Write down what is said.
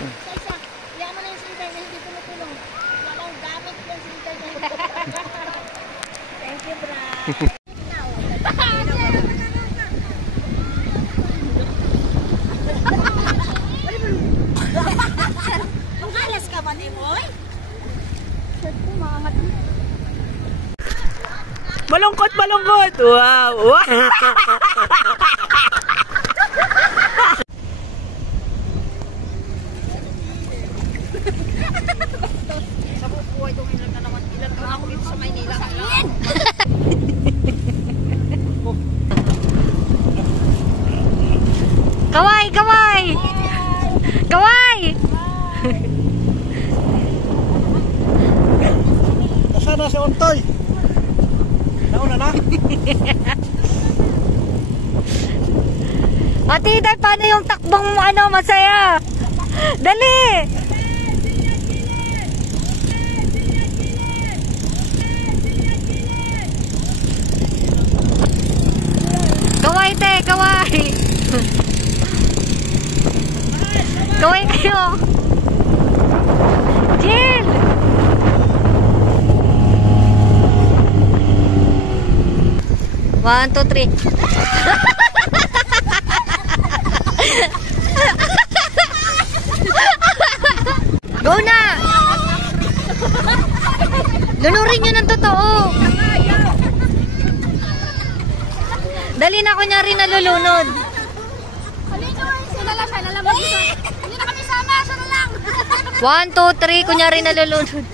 Isa-isa. Iyan mo na yung slider na hindi tulong-tulong. Walang gamit yung slider na hindi. Thank you, bro. Alas ka ba, Timoy? Shirt ko, maangat mo. Malungkot, malungkot! Wow! Wow! Sa buhay itong ilan na naman. Ilan ka ako dito sa Maynila. Kaway! Kaway! Kaway! Nasaan na si Ontoy? Nauna na? Ate, dahil paano yung takbong masaya? Dali! Kaway, te! Kaway! Kaway kayo! Jill! One, two, three. Go na! Lunurin nyo ng totoo. Dali na kunyari nalulunod. Sila lang, sila lang. Hindi na kami sama, sila lang. 1, 2, 3, kunyari nalulunod.